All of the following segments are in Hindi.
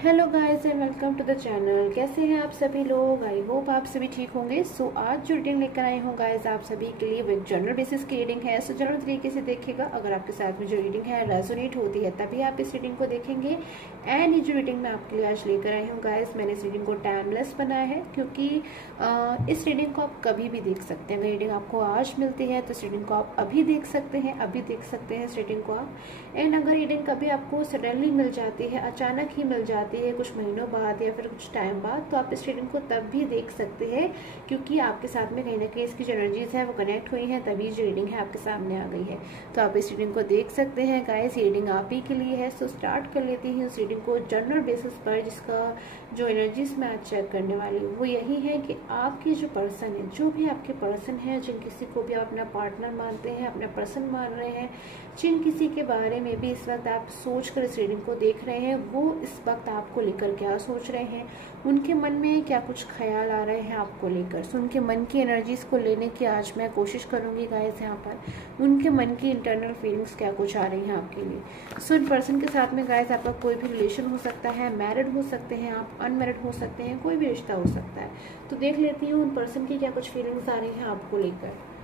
Hello guys and welcome to the channel. कैसे हैं आप सभी लोग? आई होप आप सभी ठीक होंगे। सो आज जो रीडिंग लेकर आई हूँ गाइस आप सभी के लिए वो एक जनरल बेसिस की रीडिंग है। सो जनरल तरीके से देखिएगा, अगर आपके साथ में जो रीडिंग है रेजोनेट होती है तभी आप इस रीडिंग को देखेंगे। एंड ये जो रीडिंग मैं आपके लिए आज लेकर आई हूँ गाइस, मैंने इस रीडिंग को टाइमलेस बनाया है क्योंकि इस रीडिंग को आप कभी भी देख सकते हैं। अगर रीडिंग आपको आज मिलती है तो इस रीडिंग को आप अभी देख सकते हैं, अभी देख सकते हैं इस रीडिंग को आप। एंड अगर रीडिंग कभी आपको सडनली मिल जाती है, अचानक ही मिल जाती है कुछ महीनों बाद या फिर कुछ टाइम बाद, तो आप इस रीडिंग को तब भी देख सकते हैं क्योंकि आपके साथ में कहीं ना कहीं इसकी जो एनर्जीज है वो कनेक्ट हुई हैं, तभी जो रीडिंग है आपके सामने आ गई है। तो आप इस रीडिंग को देख सकते हैं गाइस, ये रीडिंग आप ही के लिए है। सो स्टार्ट कर लेती हूँ इस रीडिंग को जनरल बेसिस पर, जिसका जो एनर्जीज मैं आज चेक करने वाली हूँ वो यही है कि आपकी जो पर्सन है, जो भी आपके पर्सन है, जिन किसी को भी आप अपना पार्टनर मानते हैं, अपना पर्सन मान रहे हैं, जिन किसी के बारे में भी इस वक्त आप सोच कर इस रीडिंग को देख रहे हैं, वो इस वक्त आपको लेकर क्या सोच रहे हैं, उनके मन में क्या कुछ ख्याल आ रहे हैं आपको लेकर। सो उनके मन की एनर्जीज को लेने की आज मैं कोशिश करूंगी गाइस यहाँ पर। उनके मन की इंटरनल फीलिंग्स क्या कुछ आ रही हैं आपके लिए। सो इन पर्सन के साथ में गाइस आपका कोई भी रिलेशन हो सकता है, मैरिड हो सकते हैं आप, अनमैरिड हो सकते हैं, कोई भी रिश्ता हो सकता है। तो देख लेती हूँ उन पर्सन की क्या कुछ फीलिंग्स आ रही हैं आपको लेकर।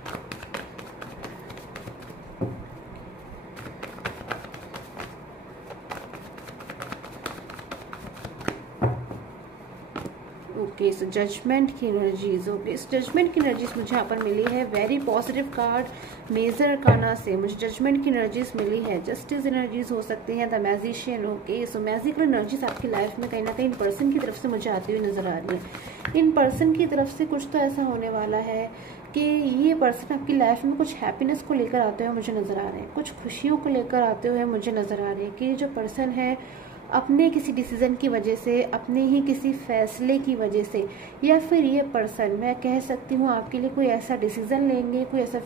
ओके, सो जजमेंट की एनर्जीज। ओके, इस जजमेंट की एनर्जीज मुझे यहाँ पर मिली है very positive card major arcana से। मुझे जजमेंट की एनर्जीज मिली है, जस्टिस एनर्जीज हो सकती हैं, the magician. Okay, so magical energies आपकी लाइफ में कहीं ना कहीं इन पर्सन की तरफ से मुझे आती हुई नजर आ रही है। इन पर्सन की तरफ से कुछ तो ऐसा होने वाला है कि ये पर्सन आपकी लाइफ में कुछ हैप्पीनेस को लेकर आते हुए मुझे नजर आ रहे हैं, कुछ खुशियों को लेकर आते हुए मुझे नजर आ रहे हैं कि जो पर्सन है अपने किसी डिसीजन की वजह से, अपने ही किसी फैसले की वजह से, या फिर ये पर्सन मैं कह सकती हूँ आपके लिए कोई ऐसा डिसीजन लेंगे, कोई ऐसा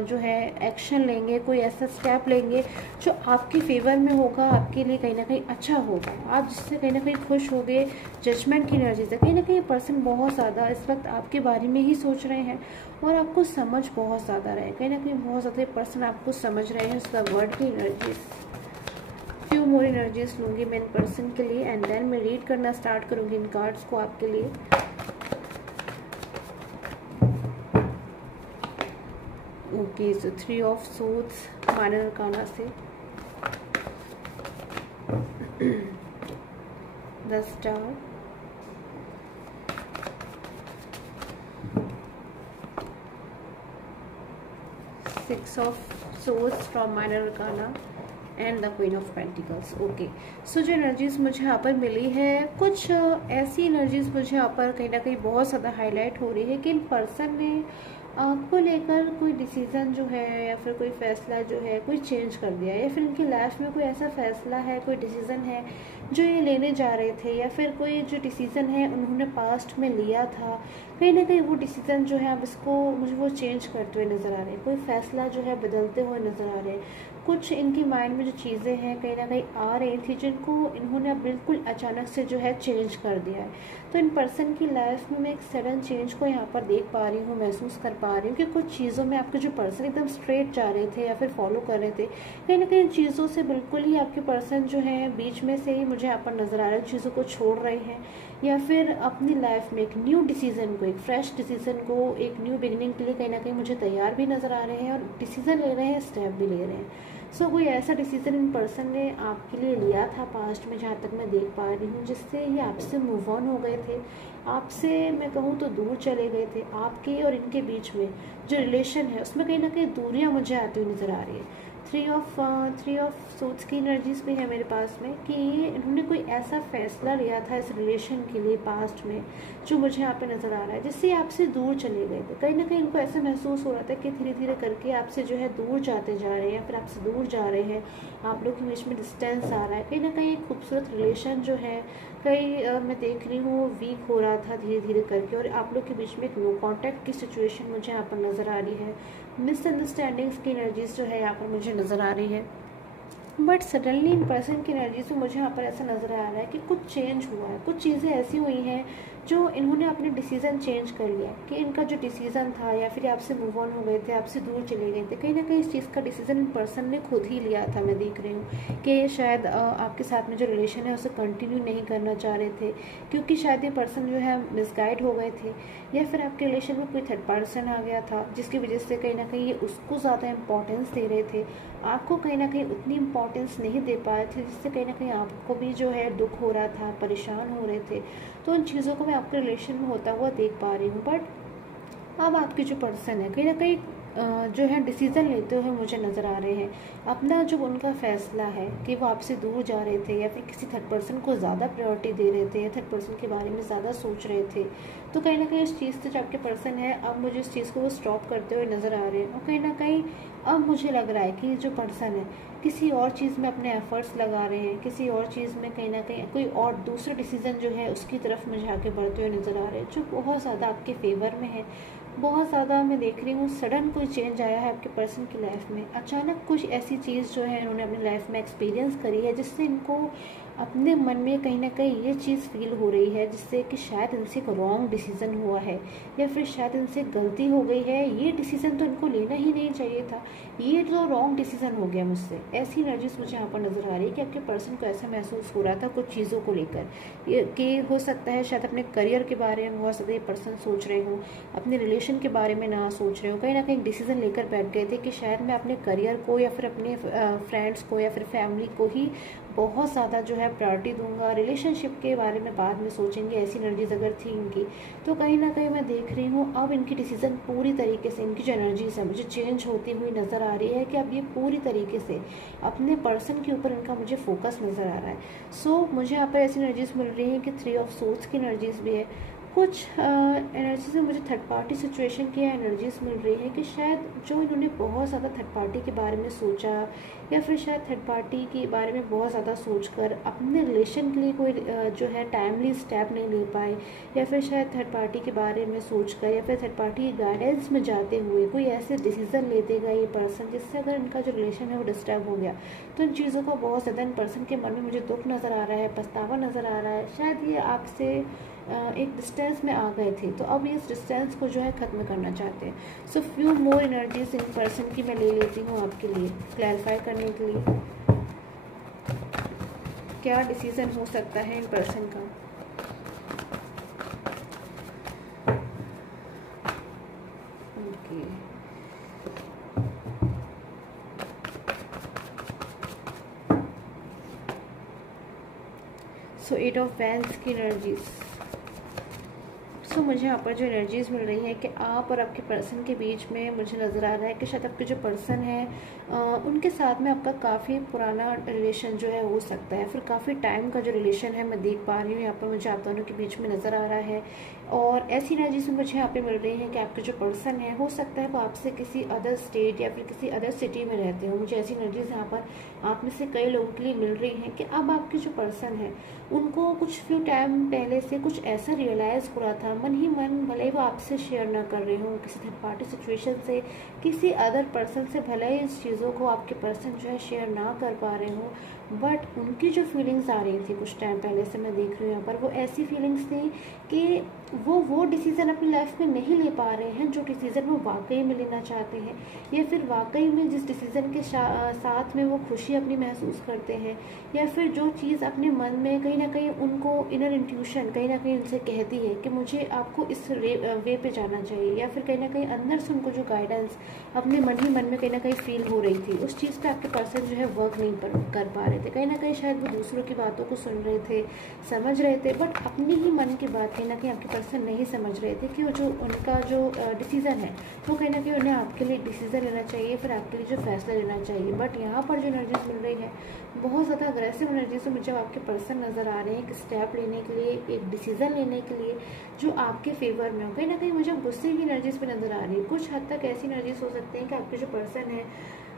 जो है एक्शन लेंगे, कोई ऐसा स्टेप लेंगे जो आपके फेवर में होगा, आपके लिए कहीं ना कहीं अच्छा होगा, आप जिससे कहीं ना कहीं खुश होगे। जजमेंट की एनर्जी से कहीं ना कहीं पर्सन बहुत ज़्यादा इस वक्त आपके बारे में ही सोच रहे हैं और आपको समझ बहुत ज़्यादा रहे, कहीं ना कहीं बहुत ज़्यादा पर्सन आपको समझ रहे हैं। उसका वर्ड की एनर्जी, फ्यू मोर एनर्जीज लूंगी मैं इन पर्सन के लिए एंड देन मैं रीड करना स्टार्ट करूंगी इन कार्ड्स को आपके लिए। Okay, so 3 of swords minor arcana से, the star, six of swords from minor arcana and the queen of pentacles. Okay, so जो एनर्जीज मुझे यहाँ पर मिली है, कुछ ऐसी एनर्जीज मुझे यहाँ पर कहीं ना कहीं बहुत ज़्यादा हाईलाइट हो रही है कि इन पर्सन ने आपको लेकर कोई डिसीजन जो है या फिर कोई फैसला जो है कोई चेंज कर दिया, या फिर इनकी लाइफ में कोई ऐसा फैसला है, कोई डिसीजन है जो ये लेने जा रहे थे, या फिर कोई जो डिसीजन है उन्होंने पास्ट में लिया था, कहीं ना कहीं वो डिसीजन जो है अब इसको मुझे वो चेंज करते हुए नज़र आ रहे हैं, कोई फैसला जो है बदलते हुए नज़र आ रहे हैं। कुछ इनकी माइंड में जो चीज़ें हैं कहीं ना कहीं आ रही थी जिनको इन्होंने अब बिल्कुल अचानक से जो है चेंज कर दिया है। तो इन पर्सन की लाइफ में मैं एक सडन चेंज को यहाँ पर देख पा रही हूँ, महसूस कर पा रही हूँ कि कुछ चीज़ों में आपके जो पर्सन एकदम स्ट्रेट जा रहे थे या फिर फॉलो कर रहे थे, कहीं ना कहीं चीज़ों से बिल्कुल ही आपके पर्सन जो है बीच में से ही मुझे यहाँ पर नज़र आ रहा है चीज़ों को छोड़ रहे हैं, या फिर अपनी लाइफ में एक न्यू डिसीजन को, एक फ्रेश डिसीजन को, एक न्यू बिगिनिंग के लिए कहीं ना कहीं मुझे तैयार भी नज़र आ रहे हैं और डिसीजन ले रहे हैं, स्टेप भी ले रहे हैं। सो कोई ऐसा डिसीजन इन पर्सन ने आपके लिए लिया था पास्ट में, जहाँ तक मैं देख पा रही हूँ, जिससे ये आपसे मूव ऑन हो गए थे, आपसे मैं कहूँ तो दूर चले गए थे। आपके और इनके बीच में जो रिलेशन है उसमें कहीं ना कहीं दूरियाँ मुझे आती हुई नज़र आ रही है। थ्री ऑफ सोर्ड्स की एनर्जीज भी है मेरे पास में कि इन्होंने कोई ऐसा फैसला लिया था इस रिलेशन के लिए पास्ट में जो मुझे यहाँ पे नज़र आ रहा है, जिससे आपसे दूर चले गए थे। कहीं ना कहीं इनको ऐसा महसूस हो रहा था कि धीरे धीरे करके आपसे जो है दूर जाते जा रहे हैं या फिर आपसे दूर जा रहे हैं, आप लोग के बीच में डिस्टेंस आ रहा है। कहीं ना कहीं एक खूबसूरत रिलेशन जो है कहीं मैं देख रही हूँ वीक हो रहा था धीरे धीरे करके, और आप लोग के बीच में एक नो कॉन्टैक्ट की सिचुएशन मुझे यहाँ पर नज़र आ रही है। मिसअंडरस्टैंडिंग्स की एनर्जीज जो है यहाँ पर मुझे नज़र आ रही है। बट सडनली इन पर्सन की एनर्जी से मुझे यहाँ पर ऐसा नज़र आ रहा है कि कुछ चेंज हुआ है, कुछ चीज़ें ऐसी हुई हैं जो इन्होंने अपने डिसीज़न चेंज कर लिया, कि इनका जो डिसीज़न था या फिर आपसे मूव ऑन हो गए थे, आपसे दूर चले गए थे, कहीं ना कहीं इस चीज़ का डिसीज़न इन पर्सन ने खुद ही लिया था। मैं देख रही हूँ कि शायद आपके साथ में जो रिलेशन है उसे कंटिन्यू नहीं करना चाह रहे थे, क्योंकि शायद ये पर्सन जो है मिसगाइड हो गए थे, या फिर आपके रिलेशन में कोई थर्ड पर्सन आ गया था जिसकी वजह से कहीं ना कहीं ये उसको ज़्यादा इंपॉर्टेंस दे रहे थे, आपको कहीं ना कहीं उतनी इंपॉर्टेंस नहीं दे पाए थे, जिससे कहीं ना कहीं आपको भी जो है दुख हो रहा था, परेशान हो रहे थे। तो उन चीज़ों को मैं आपके रिलेशन में होता हुआ देख पा रही हूँ। बट अब आपके जो पर्सन है कहीं ना कहीं जो है डिसीज़न लेते हुए मुझे नज़र आ रहे हैं। अपना जो उनका फैसला है कि वो आपसे दूर जा रहे थे या फिर किसी थर्ड पर्सन को ज़्यादा प्रायोरिटी दे रहे थे या थर्ड पर्सन के बारे में ज़्यादा सोच रहे थे, तो कहीं ना कहीं इस चीज़ से जो आपके पर्सन है अब मुझे इस चीज़ को वो स्टॉप करते हुए नज़र आ रहे हैं। और कहीं ना कहीं अब मुझे लग रहा है कि जो पर्सन है किसी और चीज़ में अपने एफर्ट्स लगा रहे हैं, किसी और चीज़ में कहीं ना कहीं कोई और दूसरा डिसीज़न जो है उसकी तरफ मुझे आगे बढ़ते हुए नज़र आ रहे हैं, जो बहुत ज़्यादा आपके फेवर में है। बहुत ज़्यादा मैं देख रही हूँ सडन कोई चेंज आया है आपके पर्सन की लाइफ में। अचानक कुछ ऐसी चीज़ जो है इन्होंने अपनी लाइफ में एक्सपीरियंस करी है, जिससे इनको अपने मन में कहीं ना कहीं ये चीज़ फील हो रही है, जिससे कि शायद इनसे एक रॉन्ग डिसीज़न हुआ है या फिर शायद इनसे गलती हो गई है। ये डिसीज़न तो इनको लेना ही नहीं चाहिए था, ये तो रॉन्ग डिसीज़न हो गया मुझसे। ऐसी एनर्जीज मुझे यहाँ पर नज़र आ रही है कि आपके पर्सन को ऐसा महसूस हो रहा था कुछ चीज़ों को लेकर, कि हो सकता है शायद अपने करियर के बारे में बहुत ज़्यादा ये पर्सन सोच रहे हो, अपने रिलेशन के बारे में ना सोच रहे हो, कहीं ना कहीं डिसीज़न लेकर बैठ गए थे कि शायद मैं अपने करियर को या फिर अपने फ्रेंड्स को या फिर फैमिली को ही बहुत ज़्यादा जो है प्रायोरिटी दूंगा, रिलेशनशिप के बारे में बाद में सोचेंगे। ऐसी एनर्जीज अगर थी इनकी, तो कहीं ना कहीं मैं देख रही हूँ अब इनकी डिसीज़न पूरी तरीके से, इनकी जो एनर्जीज है मुझे चेंज होती हुई नज़र आ रही है कि अब ये पूरी तरीके से अपने पर्सन के ऊपर इनका मुझे फोकस नज़र आ रहा है। सो मुझे यहाँ पर ऐसी एनर्जीज मिल रही है कि 3 ऑफ सोर्स की एनर्जीज भी है। कुछ एनर्जीज में मुझे थर्ड पार्टी सिचुएशन की एनर्जीज मिल रही है कि शायद जो इन्होंने बहुत ज़्यादा थर्ड पार्टी के बारे में सोचा, या फिर शायद थर्ड पार्टी के बारे में बहुत ज़्यादा सोचकर अपने रिलेशन के लिए कोई जो है टाइमली स्टेप नहीं ले पाए, या फिर शायद थर्ड पार्टी के बारे में सोचकर या फिर थर्ड पार्टी की गाइडेंस में जाते हुए कोई ऐसे डिसीज़न ले देगा ये पर्सन, जिससे अगर इनका जो रिलेशन है वो डिस्टर्ब हो गया। तो इन चीज़ों का बहुत ज़्यादा इन पर्सन के मन में मुझे दुख नज़र आ रहा है, पछतावा नज़र आ रहा है। शायद ये आपसे एक डिस्टेंस में आ गए थे, तो अब ये इस डिस्टेंस को जो है ख़त्म करना चाहते हैं। So few more energies in person की मैं ले लेती हूँ आपके लिए क्लैरिफाई करने के लिए क्या डिसीज़न हो सकता है इन पर्सन का। ओके, सो 8 ऑफ वैंड्स की एनर्जीज। सो मुझे यहाँ पर जो एनर्जीज मिल रही है कि आप और आपके पर्सन के बीच में मुझे नज़र आ रहा है कि शायद आपके जो पर्सन है उनके साथ में आपका काफ़ी पुराना रिलेशन जो है हो सकता है, फिर काफ़ी टाइम का जो रिलेशन है मैं देख पा रही हूँ यहाँ पर मुझे आप दोनों के बीच में नज़र आ रहा है। और ऐसी एनर्जीज मुझे यहाँ पे मिल रही है कि आपके जो पर्सन है हो सकता है वो आपसे किसी अदर स्टेट या फिर किसी अदर सिटी में रहते हो। मुझे ऐसी एनर्जीज यहाँ पर आप में से कई लोगों के लिए मिल रही हैं कि अब आपके जो पर्सन है उनको कुछ फ्यू टाइम पहले से कुछ ऐसा रियलाइज़ हो रहा था मन ही मन, भले ही वो आपसे शेयर ना कर रहे हो किसी थर्ड पार्टी सिचुएशन से, किसी अदर पर्सन से भले ही इस चीज़ों को आपके पर्सन जो है शेयर ना कर पा रहे हो, बट उनकी जो फीलिंग्स आ रही थी कुछ टाइम पहले से मैं देख रही हूँ यहाँ पर, वो ऐसी फीलिंग्स थी कि वो डिसीज़न अपनी लाइफ में नहीं ले पा रहे हैं जो डिसीज़न वो वाकई में लेना चाहते हैं, या फिर वाकई में जिस डिसीज़न के साथ में वो खुशी अपनी महसूस करते हैं, या फिर जो चीज़ अपने मन में कहीं ना कहीं उनको इनर इंट्यूशन कहीं ना कहीं उनसे कहती है कि मुझे आपको इस वे पे जाना चाहिए, या फिर कहीं ना कहीं अंदर से उनको जो गाइडेंस अपने मन ही मन में कहीं ना कहीं फील हो रही थी, उस चीज़ पे आपके पर्सन जो है वर्क नहीं कर पा रहे थे। कहीं ना कहीं शायद वो दूसरों की बातों को सुन रहे थे, समझ रहे थे, बट अपनी ही मन की बात कहीं ना कहीं आपके पर्सन नहीं समझ रहे थे कि वो जो उनका जो डिसीज़न है वो कहीं ना कहीं उन्हें आपके लिए डिसीज़न लेना चाहिए, फिर आपके लिए जो फैसला लेना चाहिए। बट यहाँ पर जो एनर्जीज मिल रही है बहुत ज़्यादा अग्रेसिव एनर्जी से मुझे आपके पर्सन नज़र आ रहे हैं एक स्टेप लेने के लिए, एक डिसीज़न लेने के लिए जो आपके फेवर में हो। कहीं ना कहीं मुझे गुस्से की एनर्जीज पे नज़र आ रही है। कुछ हद तक ऐसी एनर्जीज हो सकती हैं कि आपके जो पर्सन है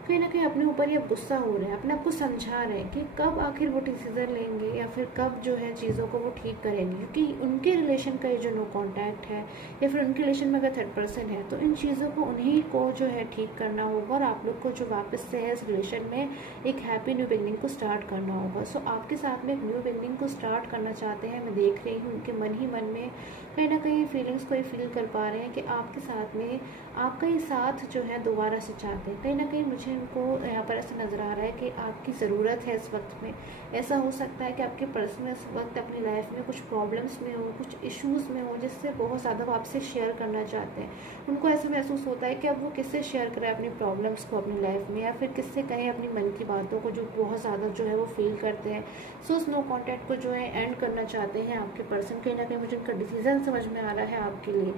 कहीं ना कहीं अपने ऊपर ही अब गुस्सा हो रहे हैं, अपने आप को समझा रहे हैं कि कब आखिर वो डिसीजन लेंगे या फिर कब जो है चीज़ों को वो ठीक करेंगे, क्योंकि उनके रिलेशन का ये जो नो कॉन्टैक्ट है या फिर उनके रिलेशन में अगर थर्ड पर्सन है तो इन चीज़ों को उन्हीं को जो है ठीक करना होगा और आप लोग को जो वापस से है इस रिलेशन में एक हैप्पी न्यू बिगनिंग को स्टार्ट करना होगा। सो आपके साथ में एक न्यू बिगनिंग को स्टार्ट करना चाहते हैं, मैं देख रही हूँ उनके मन ही मन में कहीं ना कहीं फीलिंग्स को ही फील कर पा रहे हैं कि आपके साथ में आपका ही साथ जो है दोबारा से चाहते हैं। कहीं ना कहीं मुझे उनको यहाँ पर ऐसा नज़र आ रहा है कि आपकी ज़रूरत है इस वक्त में। ऐसा हो सकता है कि आपके पर्सन इस वक्त अपनी लाइफ में कुछ प्रॉब्लम्स में हो, कुछ इश्यूज़ में हो, जिससे बहुत ज़्यादा वो आपसे शेयर करना चाहते हैं। उनको ऐसा महसूस होता है कि अब वो किससे शेयर करें अपनी प्रॉब्लम्स को अपनी लाइफ में, या फिर किससे कहें अपनी मन की बातों को जो बहुत ज़्यादा जो है वो फील करते हैं। सो उस नो कॉन्टैक्ट को जो है एंड करना चाहते हैं आपके पर्सन। कहीं ना कहीं मुझे उनका डिसीजन समझ में आ रहा है आपके लिए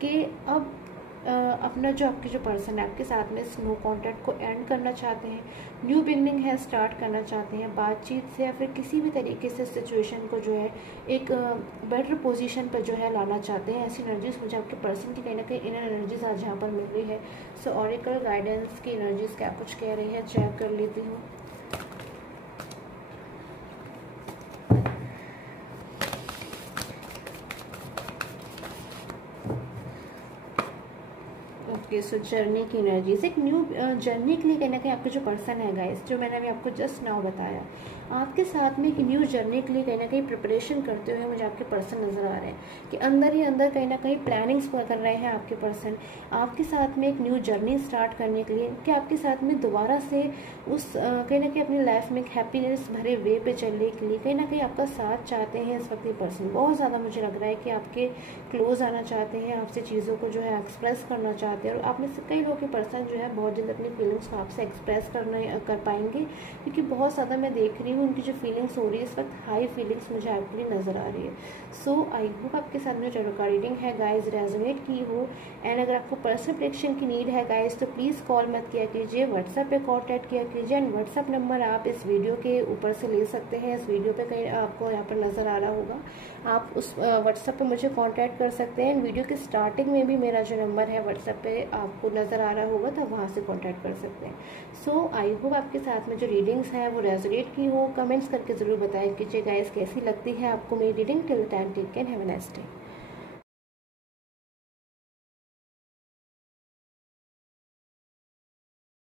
कि अब अपना जो आपके जो पर्सन है आपके साथ में इस नो कॉन्टैक्ट को एंड करना चाहते हैं, न्यू बिगनिंग है स्टार्ट करना चाहते हैं बातचीत से, या फिर किसी भी तरीके से सिचुएशन को जो है एक बेटर पोजीशन पर जो है लाना चाहते हैं। ऐसी एनर्जीज मुझे आपके पर्सन की कहीं ना कहीं इनर एनर्जीज आज यहाँ पर मिल रही है। सो ऑरिकल गाइडेंस की एनर्जीज क्या कुछ कह रही है चेक कर लेती हूँ। ओके, सो जर्नी की एनर्जीज, एक न्यू जर्नी के लिए कहीं ना कहीं आपके जो पर्सन है गाइस, जो मैंने अभी आपको जस्ट नाउ बताया, आपके साथ में एक न्यू जर्नी के लिए कहीं ना कहीं प्रिपरेशन करते हुए मुझे आपके पर्सन नज़र आ रहे हैं कि अंदर ही अंदर कहीं ना कहीं प्लानिंग्स कर रहे हैं आपके पर्सन आपके साथ में एक न्यू जर्नी स्टार्ट करने के लिए, कि आपके साथ में दोबारा से उस कहीं ना कहीं अपनी लाइफ में एक हैप्पीनेस भरे वे पे चलने के लिए कहीं ना कहीं आपका साथ चाहते हैं। इस वक्त ये पर्सन बहुत ज़्यादा मुझे लग रहा है कि आपके क्लोज आना चाहते हैं, आपसे चीज़ों को जो है एक्सप्रेस करना चाहते हैं। और आप में से कई लोग के पर्सन जो है बहुत जल्द अपनी फीलिंग्स को आपसे एक्सप्रेस कर पाएंगे, क्योंकि बहुत ज़्यादा मैं देख रही हूँ उनकी जो फीलिंग्स हो रही है इस वक्त हाई फीलिंग्स मुझे एक्चुअली नज़र आ रही है। सो आई होप आपके साथ में जो रीडिंग है गाइज रेजोनेट की हो। एंड अगर आपको पर्सनल प्रेडिक्शन की नीड है गाइज तो प्लीज़ कॉल मत किया कीजिए, व्हाट्सएप पे कॉन्टैक्ट किया कीजिए। एंड व्हाट्सएप नंबर आप इस वीडियो के ऊपर से ले सकते हैं, इस वीडियो पे कहीं आपको यहाँ पर नज़र आ रहा होगा, आप उस व्हाट्सएप पे मुझे कांटेक्ट कर सकते हैं। वीडियो की स्टार्टिंग में भी मेरा जो नंबर है व्हाट्सएप पे आपको नज़र आ रहा होगा, तो वहाँ से कांटेक्ट कर सकते हैं। सो आई होप आपके साथ में जो रीडिंग्स है वो रेजोनेट की हो। कमेंट्स करके ज़रूर बताया कीजिए गाइस कैसी लगती है आपको मेरी reading. Till time take care, have a nice day.